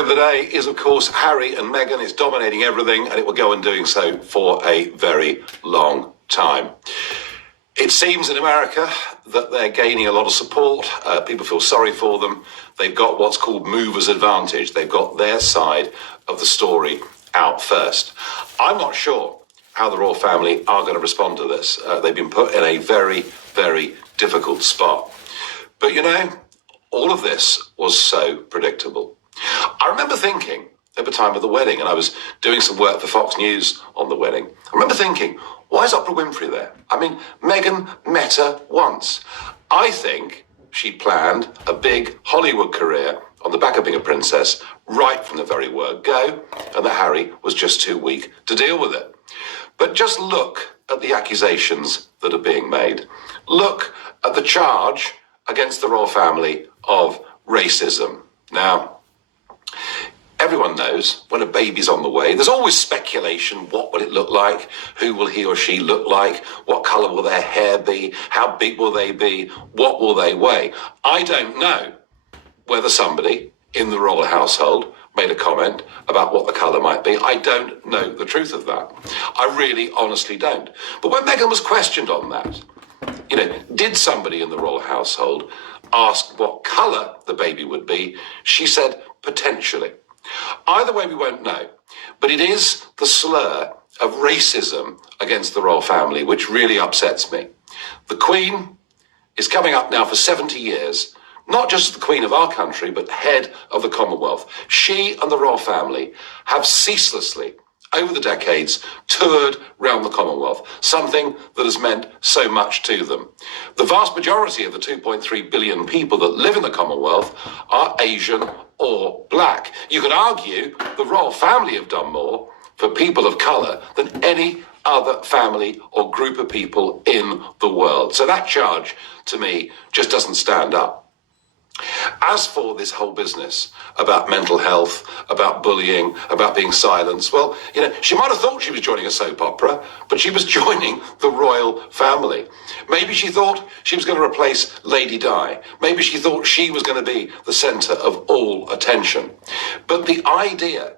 The day is, of course, Harry and Meghan. It's dominating everything, and it will go on doing so for a very long time. It seems in America that they're gaining a lot of support. People feel sorry for them. They've got what's called mover's advantage. They've got their side of the story out first. I'm not sure how the royal family are going to respond to this. They've been put in a very, very difficult spot. But, you know, all of this was so predictable. I remember thinking at the time of the wedding, and I was doing some work for Fox News on the wedding. I remember thinking, why is Oprah Winfrey there? I mean, Meghan met her once. I think she planned a big Hollywood career on the back of being a princess right from the very word go, and that Harry was just too weak to deal with it. But just look at the accusations that are being made. Look at the charge against the royal family of racism. Now, everyone knows when a baby's on the way, there's always speculation. What will it look like? Who will he or she look like? What colour will their hair be? How big will they be? What will they weigh? I don't know whether somebody in the royal household made a comment about what the colour might be. I don't know the truth of that. I really honestly don't. But when Meghan was questioned on that, you know, did somebody in the royal household ask what colour the baby would be? She said, potentially. Either way, we won't know. But it is the slur of racism against the royal family which really upsets me. The Queen is coming up now for 70 years, not just the Queen of our country, but head of the Commonwealth. She and the royal family have ceaselessly, over the decades, toured round the Commonwealth, something that has meant so much to them. The vast majority of the 2.3 billion people that live in the Commonwealth are Asian or black. You could argue the royal family have done more for people of colour than any other family or group of people in the world. So that charge, to me, just doesn't stand up. As for this whole business about mental health, about bullying, about being silenced, well, you know, she might have thought she was joining a soap opera, but she was joining the royal family. Maybe she thought she was going to replace Lady Di. Maybe she thought she was going to be the centre of all attention. But the idea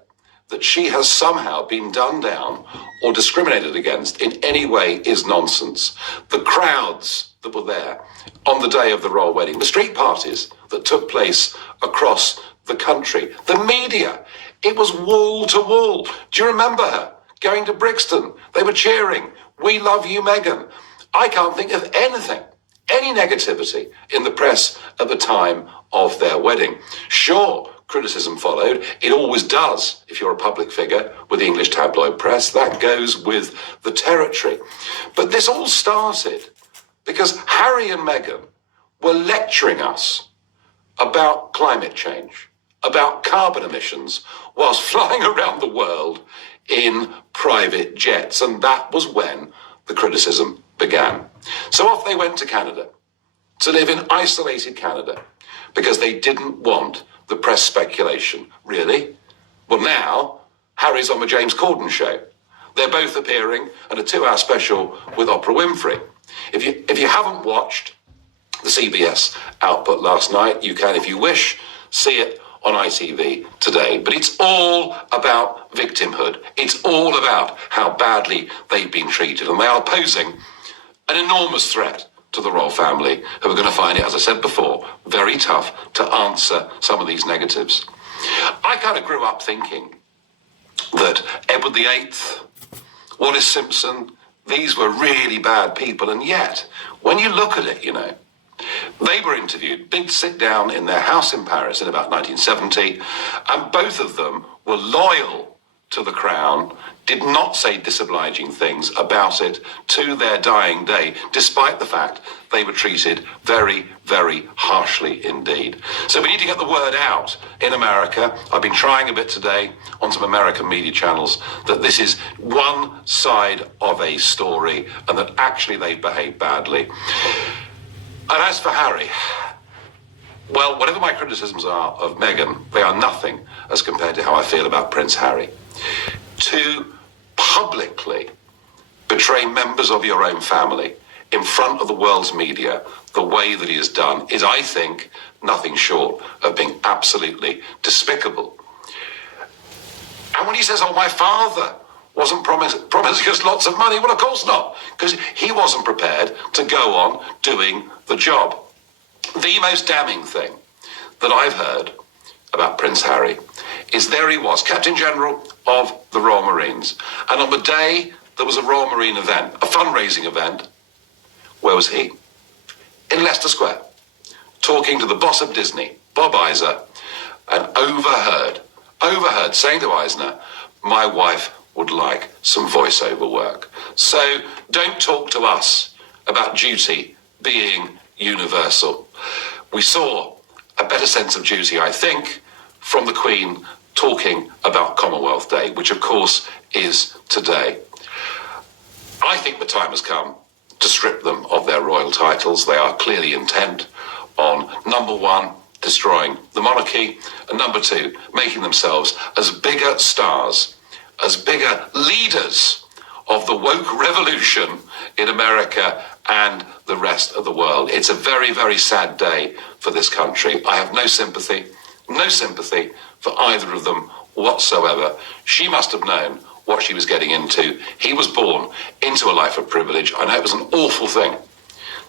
that she has somehow been done down or discriminated against in any way is nonsense. The crowds that were there on the day of the royal wedding, the street parties that took place across the country, the media, it was wall to wall. Do you remember her going to Brixton? They were cheering, "We love you, Meghan." I can't think of anything, any negativity in the press at the time of their wedding. Sure, criticism followed. It always does if you're a public figure with the English tabloid press. That goes with the territory. But this all started because Harry and Meghan were lecturing us about climate change, about carbon emissions, whilst flying around the world in private jets. And that was when the criticism began. So off they went to Canada, to live in isolated Canada, because they didn't want the press speculation. Really? Well, now Harry's on the James Corden show. They're both appearing in a 2-hour special with Oprah Winfrey. If you haven't watched the CBS output last night, you can, if you wish, see it on ITV today. But it's all about victimhood. It's all about how badly they've been treated. And they are posing an enormous threat to the royal family, who are going to find it, as I said before, very tough to answer some of these negatives. I kind of grew up thinking that Edward VIII, Wallis Simpson, these were really bad people. And yet, when you look at it, you know, they were interviewed, big sit down in their house in Paris in about 1970, and both of them were loyal to the crown, did not say disobliging things about it to their dying day, despite the fact they were treated very, very harshly indeed. So we need to get the word out in America. I've been trying a bit today on some American media channels that this is one side of a story and that actually they've behaved badly. And as for Harry, well, whatever my criticisms are of Meghan, they are nothing as compared to how I feel about Prince Harry. To publicly betray members of your own family in front of the world's media the way that he has done is, I think, nothing short of being absolutely despicable. And when he says, oh, my father wasn't promising us lots of money, well, of course not, because he wasn't prepared to go on doing the job. The most damning thing that I've heard about Prince Harry is there he was, Captain General of the Royal Marines. And on the day there was a Royal Marine event, a fundraising event, where was he? In Leicester Square, talking to the boss of Disney, Bob Iger, and overheard saying to Eisner, my wife would like some voiceover work. So don't talk to us about duty being universal. We saw a better sense of duty, I think, from the Queen talking about Commonwealth Day, which of course is today. I think the time has come to strip them of their royal titles. They are clearly intent on, number one, destroying the monarchy, and number two, making themselves as bigger stars, as bigger leaders of the woke revolution in America and the rest of the world. It's a very, very sad day for this country. I have no sympathy for either of them whatsoever. She must have known what she was getting into. He was born into a life of privilege. I know it was an awful thing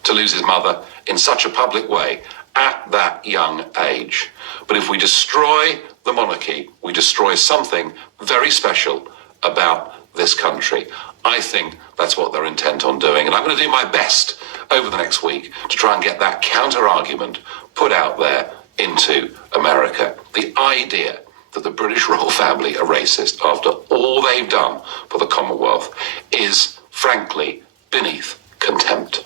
to lose his mother in such a public way at that young age. But if we destroy the monarchy, we destroy something very special about this country. I think that's what they're intent on doing. And I'm going to do my best over the next week to try and get that counter-argument put out there into America. The idea that the British royal family are racist after all they've done for the Commonwealth is, frankly, beneath contempt.